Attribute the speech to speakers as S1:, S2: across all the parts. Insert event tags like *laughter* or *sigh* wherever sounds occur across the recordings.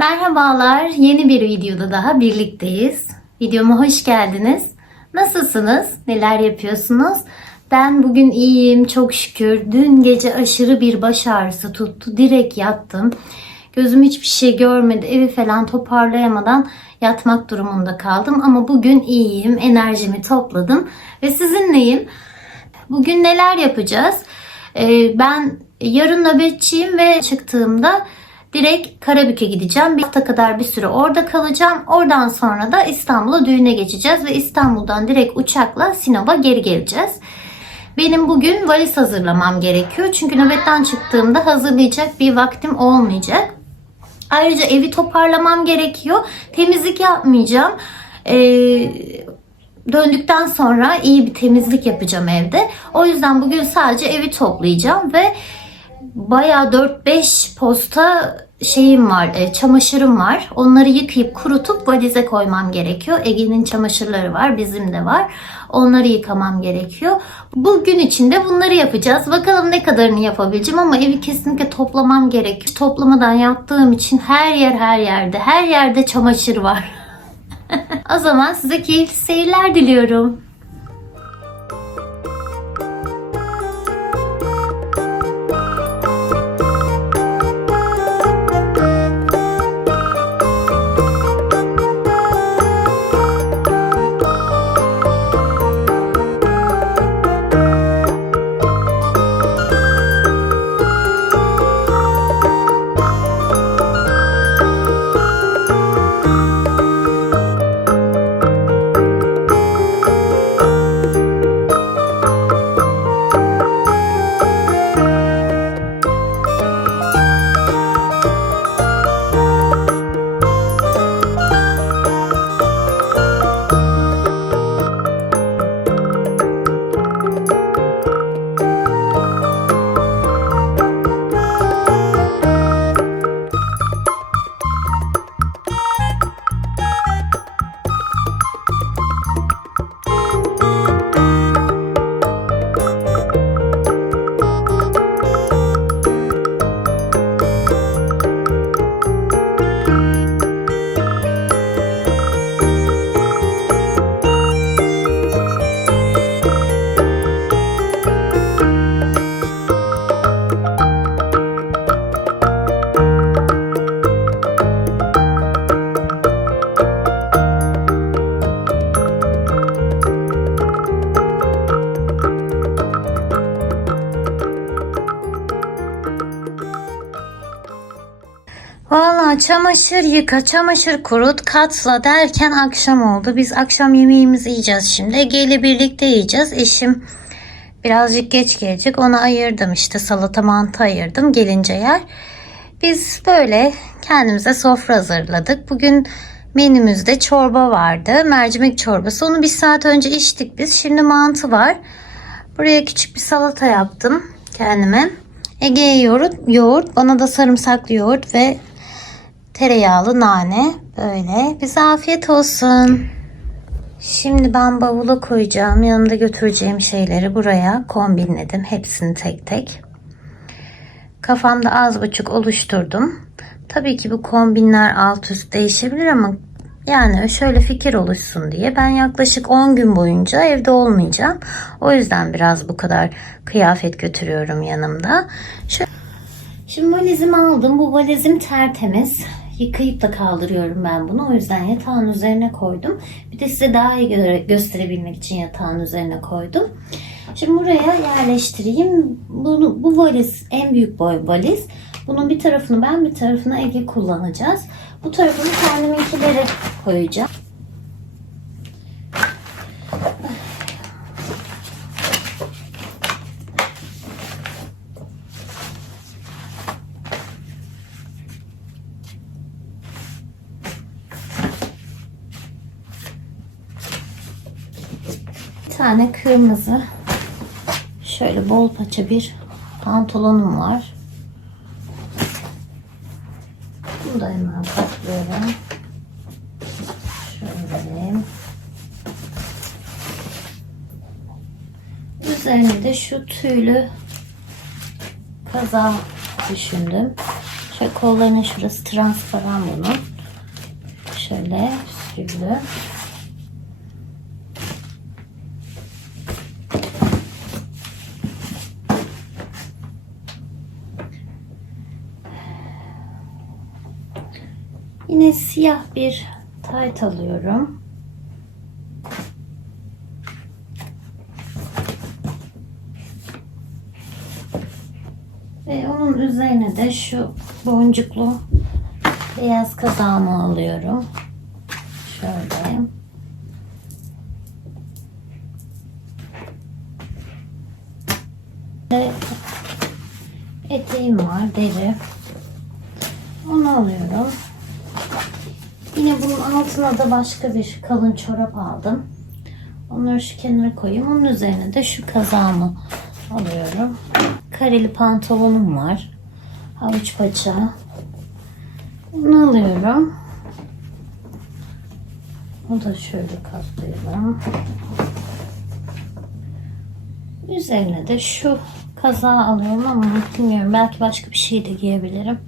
S1: Merhabalar, yeni bir videoda daha birlikteyiz. Videoma hoş geldiniz. Nasılsınız? Neler yapıyorsunuz? Ben bugün iyiyim, çok şükür. Dün gece aşırı bir baş ağrısı tuttu. Direkt yattım. Gözüm hiçbir şey görmedi. Evi falan toparlayamadan yatmak durumunda kaldım. Ama bugün iyiyim, enerjimi topladım ve sizinleyim. Bugün neler yapacağız? Ee, ben yarın nöbetçiyim ve çıktığımda direkt Karabük'e gideceğim. Bir hafta kadar bir süre orada kalacağım. Oradan sonra da İstanbul'a düğüne geçeceğiz ve İstanbul'dan direkt uçakla Sinop'a geri geleceğiz. Benim bugün valiz hazırlamam gerekiyor. Çünkü nöbetten çıktığımda hazırlayacak bir vaktim olmayacak. Ayrıca evi toparlamam gerekiyor. Temizlik yapmayacağım. Ee, döndükten sonra iyi bir temizlik yapacağım evde. O yüzden bugün sadece evi toplayacağım ve bayağı 4-5 posta şeyim var, e, çamaşırım var. Onları yıkayıp kurutup valize koymam gerekiyor. Ege'nin çamaşırları var, bizim de var. Onları yıkamam gerekiyor. Bugün içinde bunları yapacağız. Bakalım ne kadarını yapabileceğim ama evi kesinlikle toplamam gerekiyor. Toplamadan yattığım için her yer her yerde, her yerde çamaşır var. *laughs* o zaman size keyifli seyirler diliyorum. Çamaşır yıka, çamaşır kurut, katla derken akşam oldu. Biz akşam yemeğimizi yiyeceğiz şimdi. Ege birlikte yiyeceğiz. Eşim birazcık geç gelecek. Ona ayırdım işte salata mantı ayırdım gelince yer. Biz böyle kendimize sofra hazırladık. Bugün menümüzde çorba vardı. Mercimek çorbası. Onu bir saat önce içtik biz. Şimdi mantı var. Buraya küçük bir salata yaptım kendime. Ege'ye yoğurt, yoğurt, bana da sarımsaklı yoğurt ve tereyağlı nane böyle. Bize afiyet olsun. Şimdi ben bavula koyacağım. Yanımda götüreceğim şeyleri buraya kombinledim. Hepsini tek tek. Kafamda az buçuk oluşturdum. Tabii ki bu kombinler alt üst değişebilir ama yani şöyle fikir oluşsun diye ben yaklaşık 10 gün boyunca evde olmayacağım. O yüzden biraz bu kadar kıyafet götürüyorum yanımda. Şu Şimdi valizimi aldım. Bu valizim tertemiz. Yıkayıp da kaldırıyorum ben bunu. O yüzden yatağın üzerine koydum. Bir de size daha iyi gö- gösterebilmek için yatağın üzerine koydum. Şimdi buraya yerleştireyim. Bunu, bu valiz en büyük boy valiz. Bunun bir tarafını ben bir tarafını Ege kullanacağız. Bu tarafını kendiminkileri koyacağım. Tane kırmızı şöyle bol paça bir pantolonum var. Bunu da hemen katlıyorum. Şöyle. Üzerine de şu tüylü kaza düşündüm. Şöyle kollarının şurası transparan bunun. Şöyle sürülü. Yine siyah bir tayt alıyorum. Ve onun üzerine de şu boncuklu beyaz kazağımı alıyorum. Şöyle. Ve eteğim var deri. Onu alıyorum. Yine bunun altına da başka bir kalın çorap aldım. Onları şu kenara koyayım. Onun üzerine de şu kazağımı alıyorum. Kareli pantolonum var. Havuç paça. Bunu alıyorum. O da şöyle katlıyorum. Üzerine de şu kazağı alıyorum ama bilmiyorum. Belki başka bir şey de giyebilirim.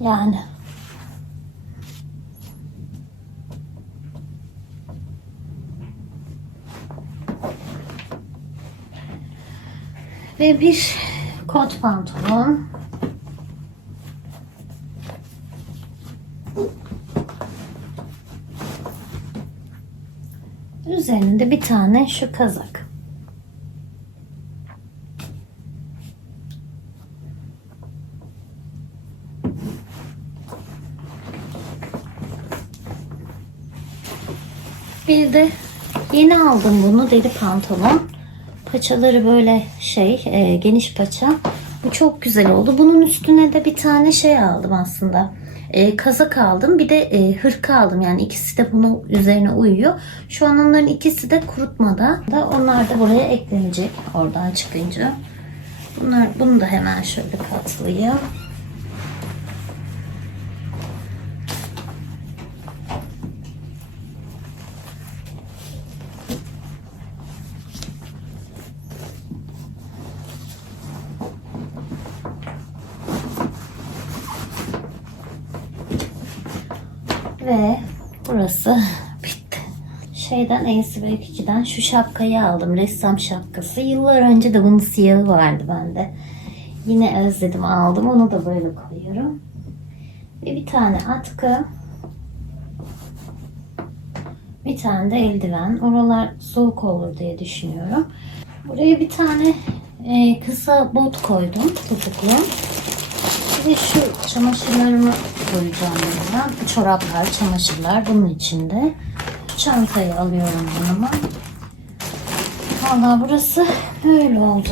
S1: Yani Ve bir kot pantolon. Üzerinde bir tane şu kazak. Bir de yeni aldım bunu deri pantolon. Paçaları böyle şey e, geniş paça. Bu çok güzel oldu. Bunun üstüne de bir tane şey aldım aslında. E, kazak aldım. Bir de e, hırka aldım. Yani ikisi de bunun üzerine uyuyor. Şu an onların ikisi de kurutmada. Da onlar da buraya eklenecek oradan çıkınca. Bunlar, bunu da hemen şöyle katlayayım. Ve burası bitti. Şeyden Ace Breakici'den şu şapkayı aldım. Ressam şapkası. Yıllar önce de bunun siyahı vardı bende. Yine özledim aldım. Onu da böyle koyuyorum. Ve bir tane atkı. Bir tane de eldiven. Oralar soğuk olur diye düşünüyorum. Buraya bir tane e, kısa bot koydum. Topuklu. De şu çamaşırlarımı koyacağım yanına. Çoraplar, çamaşırlar bunun içinde. Çantayı alıyorum yanıma. Valla burası böyle oldu.